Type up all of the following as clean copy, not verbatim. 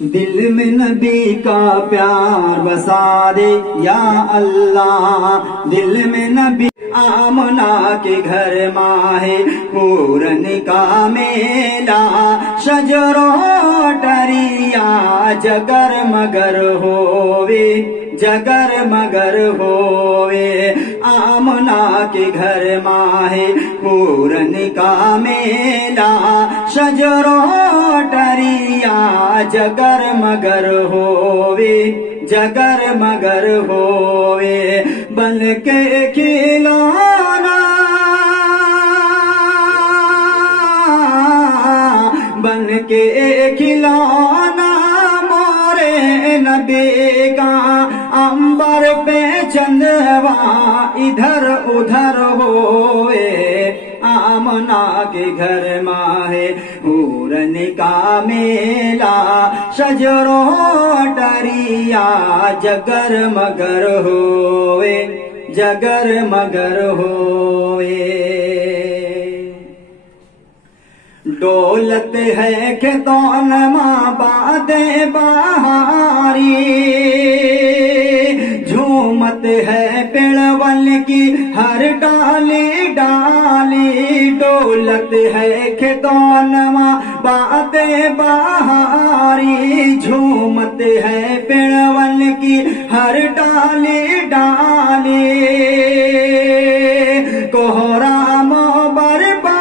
दिल में नबी का प्यार बसा दे या अल्लाह। दिल में नबी आमना के घर माहे पूरन का मेला, शजरो टरिया जगर मगर होवे, जगर मगर होवे। आमना के घर माहे पूरन का मेला, शजरो टरिया जगर मगर होवे, जगर मगर होवे। बन के खिलौना, बन के खिलौना मोरे नबी का, अंबर पे चंदवा इधर उधर होए। आमना के घर माहे पूरन का मेला, शजरो टरिया जगर मगर होए, जगर मगर होए। डोलत है खेतों माँ बादे बहारी, झूमत है पेड़वल की हर डाली डाली। डोलत है खेतों माँ बादे बहारी, झूमत है पेड़वल की हर डाली डाली। कोहराम बरपा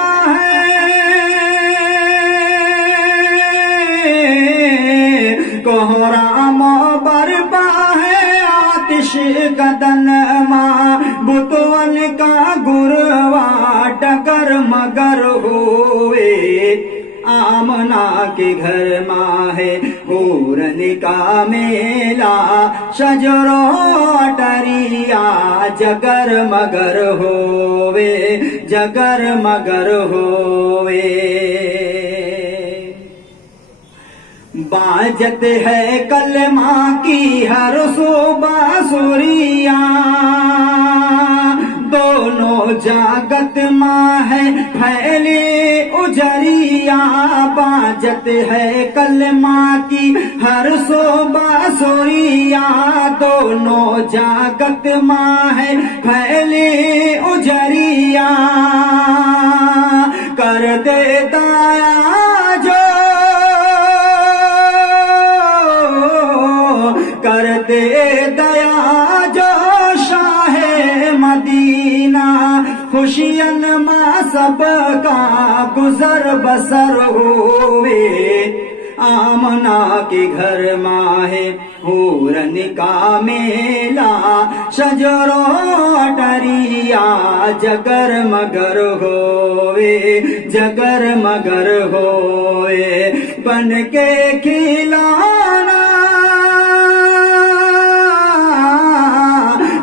कोहराम बरपा है आतिश कदन माँ, बुतवन का गुरवा डगर मगर हुए। आमना के घर माँ है पूरन का मेला, शजरो टरिया जगर मगर होवे, जगर मगर होवे। बाजत है कलमा की हर सुबह सुरिया, दोनों जागत माँ है फैले उजरिया। बाजत है कलमा की हर सुबह सुरिया, दोनों जागत माँ है फैले उजरिया। कर दे दया कर दे दया जो शाहे मदीना, खुशियन माँ सबका गुजर बसर हुए। आमना के घर माहे पूरन का मेला, शजरो टरिया जगर मगर होवे, जगर मगर होवे। बन के खिलौना,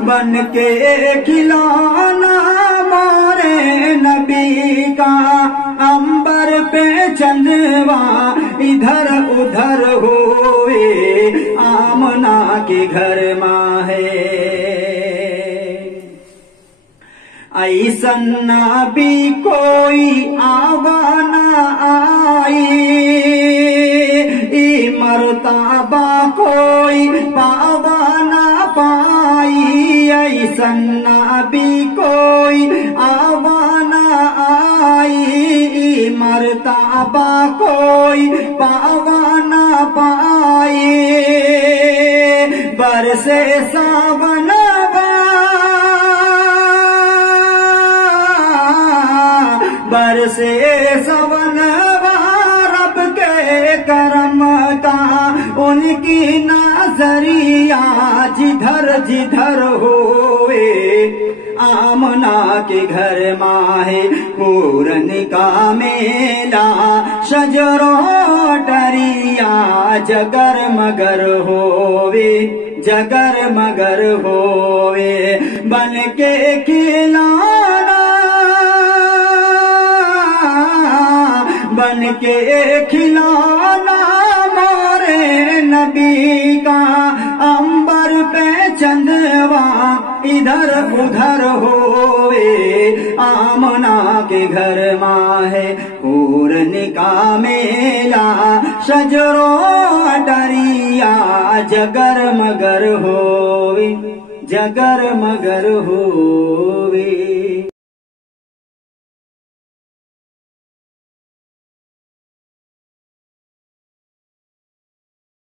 बन के खिलौना मोरे नबी का, अंबर पे चंदवा इधर उधर हुए। आमना के घर माहे ऐसन नबी कोई आवाना आई, मरतबा कोई पावाना पाई। ऐसन नबी कोई आवाना आई, मरतबा कोई पावाना पाई। बरसे सावनवा, बरसे सवनवा रब के करम का, उनकी नजरिया जिधर जिधर होए। आमना के घर माहे पूरन का मेला, शजरो टरिया जगर मगर होवे, जगर मगर होवे। बन के खिलौना, बन के खिलौना मोरे नबी का, अंबर पे चंदवा इधर उधर होवे। आमना के घर माँ है पूरन का मेला, शजरो डरिया जगर मगर होवे, जगर मगर होवे।